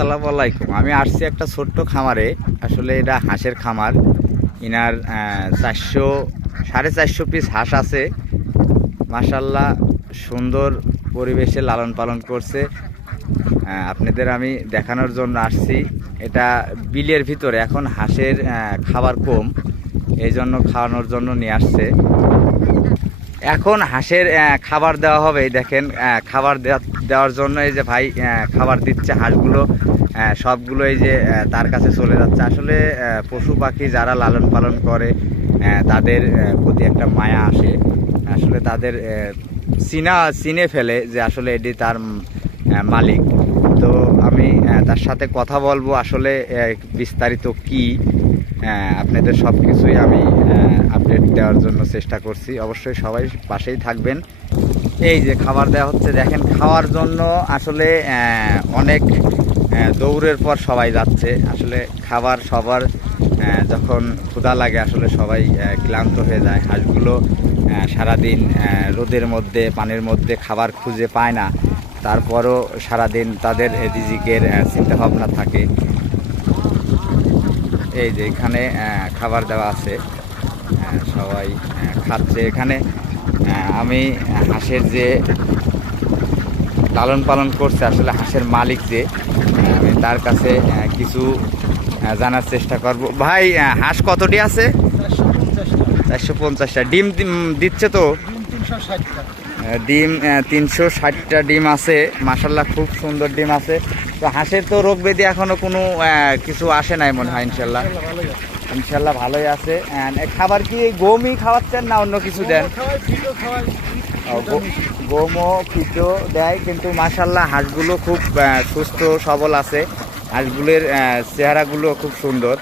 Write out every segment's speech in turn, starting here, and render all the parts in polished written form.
আসসালামু আলাইকুম। আমি আসছি একটা ছোট্ট খামারে। আসলে এটা হাঁসের খামার। ইনার 400-450 পিস হাঁস আছে। মাশাআল্লাহ সুন্দর পরিবেশে লালন পালন করছে। আপনাদের আমি দেখানোর জন্য আসছি। এটা বিলের ভিতরে, এখন হাঁসের খাবার কম, এই জন্য খাওয়ানোর জন্য নিয়ে আসছে। এখন হাঁসের খাবার দেওয়া হবে। দেখেন খাবার দেওয়ার জন্য এই যে ভাই খাবার দিচ্ছে। হাঁসগুলো সবগুলো এই যে তার কাছে চলে যাচ্ছে। আসলে পশু পাখি যারা লালন পালন করে তাদের প্রতি একটা মায়া আসে। আসলে তাদের চিনে ফেলে যে আসলে এটি তার মালিক। তো আমি তার সাথে কথা বলবো আসলে বিস্তারিত কি আপনাদের সব কিছুই আমি আপডেট দেওয়ার জন্য চেষ্টা করছি। অবশ্যই সবাই পাশেই থাকবেন। এই যে খাবার দেওয়া হচ্ছে, দেখেন খাওয়ার জন্য আসলে অনেক দৌড়ের পর সবাই যাচ্ছে। আসলে খাবার সবার যখন ক্ষুধা লাগে আসলে সবাই ক্লান্ত হয়ে যায়। হাঁসগুলো সারাদিন রোদের মধ্যে পানির মধ্যে খাবার খুঁজে পায় না, তারপরও সারাদিন তাদের রিজিকের চিন্তাভাবনা থাকে। এই যে এখানে খাবার দেওয়া আছে, সবাই খাচ্ছে এখানে। আমি হাঁসের যে লালন পালন করছে, আসলে হাঁসের মালিক যে, আমি তার কাছে কিছু জানার চেষ্টা করব। ভাই হাঁস কতটি আছে? 450টা। ডিম দিচ্ছে তো? ডিম 360টা ডিম আছে। মাশাআল্লাহ খুব সুন্দর ডিম আছে। তো হাঁসের তো রোগ ব্যাধি এখনো কোনো কিছু আসে নাই মনে হয়। ইনশাল্লাহ ভালোই আছে। খাবার কি গমই খাওয়াচ্ছেন না অন্য কিছু দেন? গমও ফিটো দেয়, কিন্তু মাশাআল্লাহ হাঁসগুলো খুব সুস্থ সবল আছে। হাঁসগুলোর চেহারাগুলো খুব সুন্দর।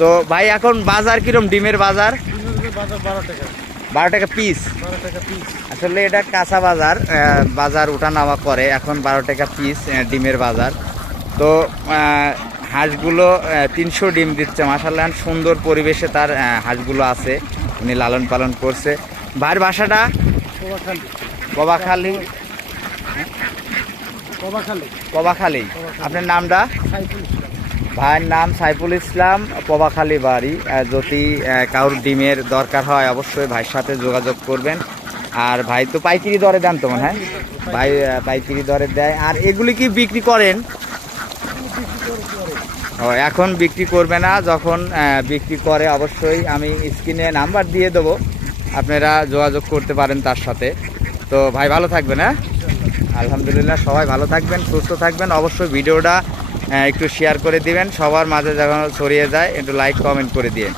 তো ভাই এখন বাজার কিরম? ডিমের বাজার 12 টাকা পিস। আসলে এটা কাঁচা বাজার, বাজার উঠানামা করে। এখন 12 টাকা পিস ডিমের বাজার। তো হাঁসগুলো 300 ডিম দিচ্ছে। মাশাআল্লাহ সুন্দর পরিবেশে তার হাঁসগুলো আছে, উনি লালন পালন করছে। ভাইয়ের বাসাটা কবাখালী। আপনার নামটা? ভাইয়ের নাম সাইফুল ইসলাম, কবাখালী বাড়ি। যদি কারোর ডিমের দরকার হয় অবশ্যই ভাইয়ের সাথে যোগাযোগ করবেন। আর ভাই তো পাইকারি দরে দেন তো মনে হয়? ভাই পাইকারি দরে দেয়। আর এগুলি কি বিক্রি করেন? এখন বিক্রি করবে না, যখন বিক্রি করে অবশ্যই আমি স্ক্রিনে নাম্বার দিয়ে দেবো, আপনারা যোগাযোগ করতে পারেন তার সাথে। তো ভাই ভালো থাকবেন। আলহামদুলিল্লাহ, সবাই ভালো থাকবেন, সুস্থ থাকবেন। অবশ্যই ভিডিওটা একটু শেয়ার করে দিবেন, সবার মাঝে যখন ছড়িয়ে যায় একটু লাইক কমেন্ট করে দিয়ে।